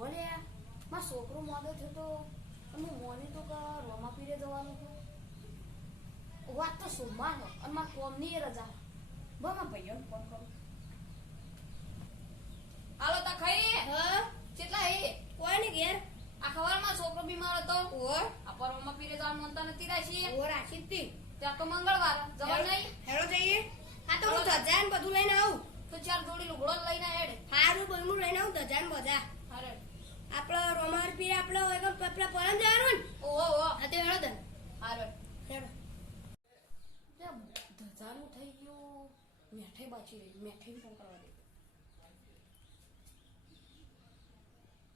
ભલે મારો છોકરો મોડો થયો તો અને હું મોની તો કે રોમા પીરે જવાનું હતું. વાત તો સોમવાર હો અને મારા કોમની રજા. બા મારા ભાઈઓને ફોન કરું. હાલો તા ખાઈ. હા? કેટલા હે? કોઈને ઘેર? આ ખબરમાં છોકરો બીમાર હતો. ઓ આ પર રોમા પીરે જવાનું મનતા નથી રાશી ઓ રાખી જ તી. ત્યાં તો મંગળવાર. જવા નહીં? હેલો જઈએ. હા તો હું ધજા બધું લઈને આવું. તો ચાર જોડી લુગડો લઈને હેડ. હારું બધું લઈને આવું ધજા બધા. આપણો રોમાર પીર આપણો એકમ પેપલા પરમ જવાનું ને? ઓ ઓ તે હેડો દે હારો હેડો. ધજાનું થઈ ગયું. મેઠાઈ બાચી રહી. મેઠાઈ ફોન કરવા દે.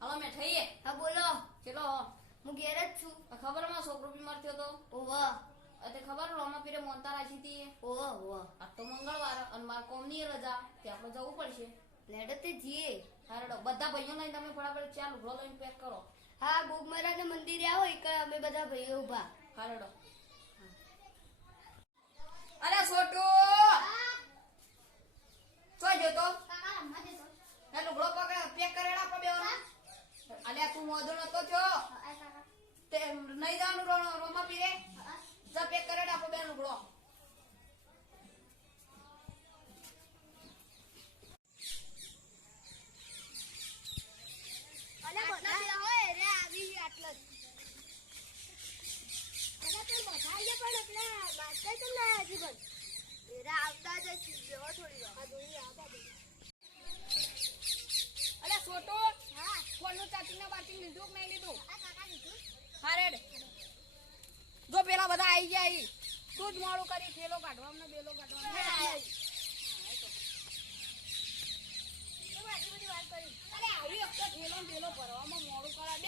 હાલો મેઠાઈ હા બોલો. ચલો. હું ઘેર જ છું. ખબરમાં છોકરો બીમાર થયો તો? વાહ તે ખબર રોમા પીરે મોનતા રાખી હતી ઓવો વાહ આ તો મંગળવાર અને મારા કોમની રજા. તે આપણે જવું પડશે. લેડો તે જીએ હારડો બધા ભાઈઓ લઈને તમે ફટાફટ ચાલ ઊભો લઈને પેક કરો. હા ગોગ ને મંદિરે આવો એક અમે બધા ભાઈઓ ઊભા. હારડો અરે છોટુ! ચોઈ જતો એ લુગડો પકડ પેક કરેલા બેવાનો. અલ્યા તું મોદો તો થયો તે નહીં જવાનું રોમા પીરે જા પેક કરેલા આપો બે લુગડો પણ એટલે માસ્ટર કેમ ના હજી પણ એરા આવતા જ છે જેવો થોડી વાર આ દોરી આવતા દે અરે છોટુ હા ફોનનું ચાર્જિંગ ના બાર્જિંગ લીધું કે નહીં લીધું આ કાકા લીધું હા રેડ જો પેલા બધા આવી ગયા ઈ. તું જ મોડું કરી થેલો કાઢવાનો બેલો કાઢવા તો બધી વાત કરી અરે આવી વખતે થેલો ને બેલો ભરવામાં મોડું કરા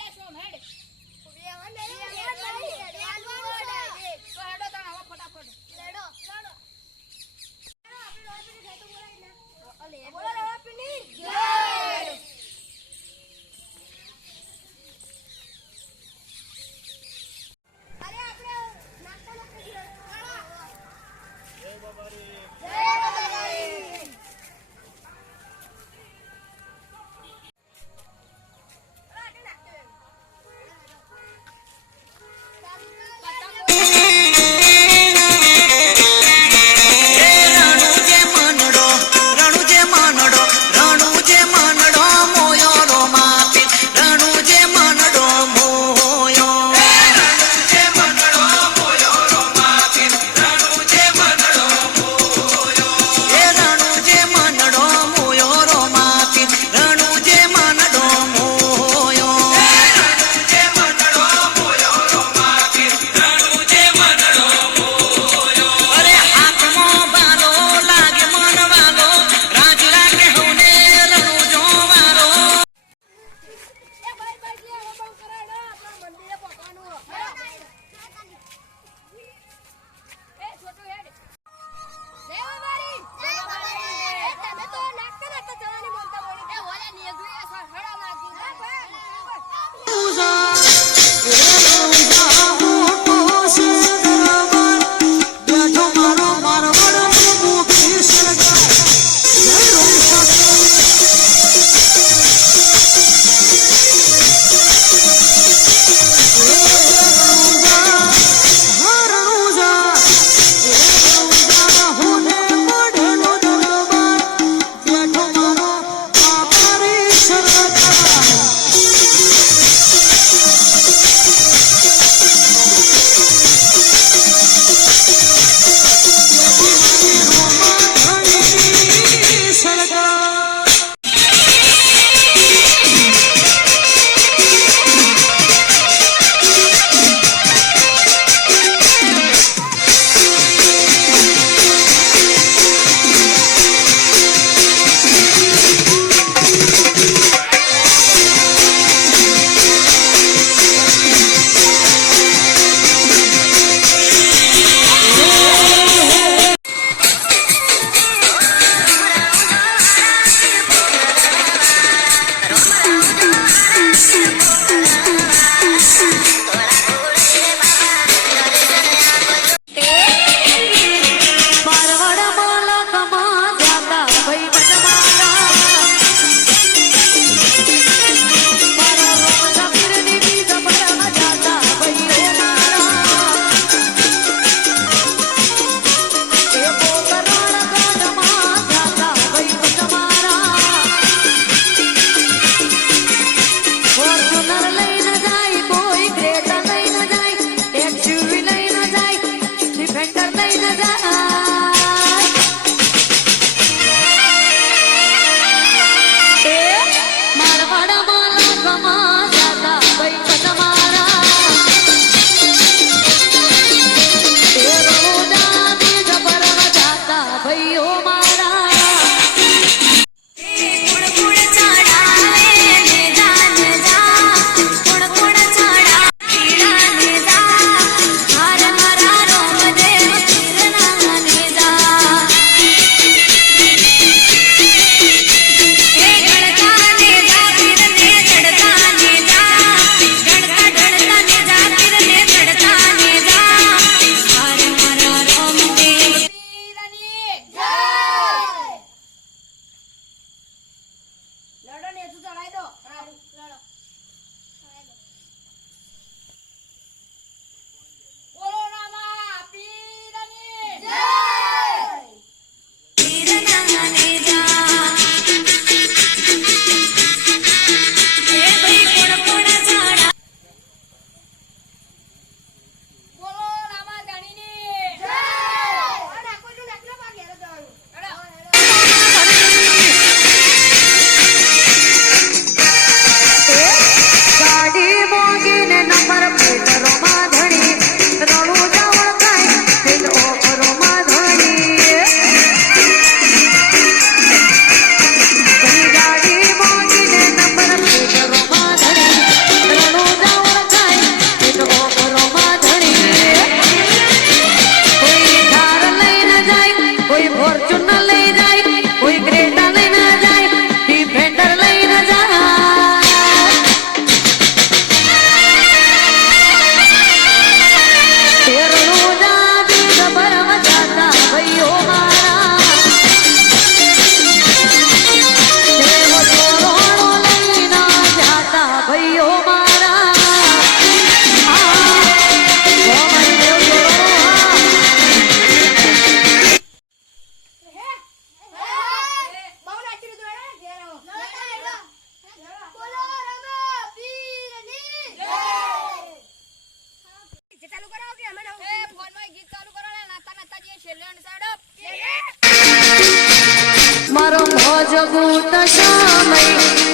ભોજ ભૂત સમય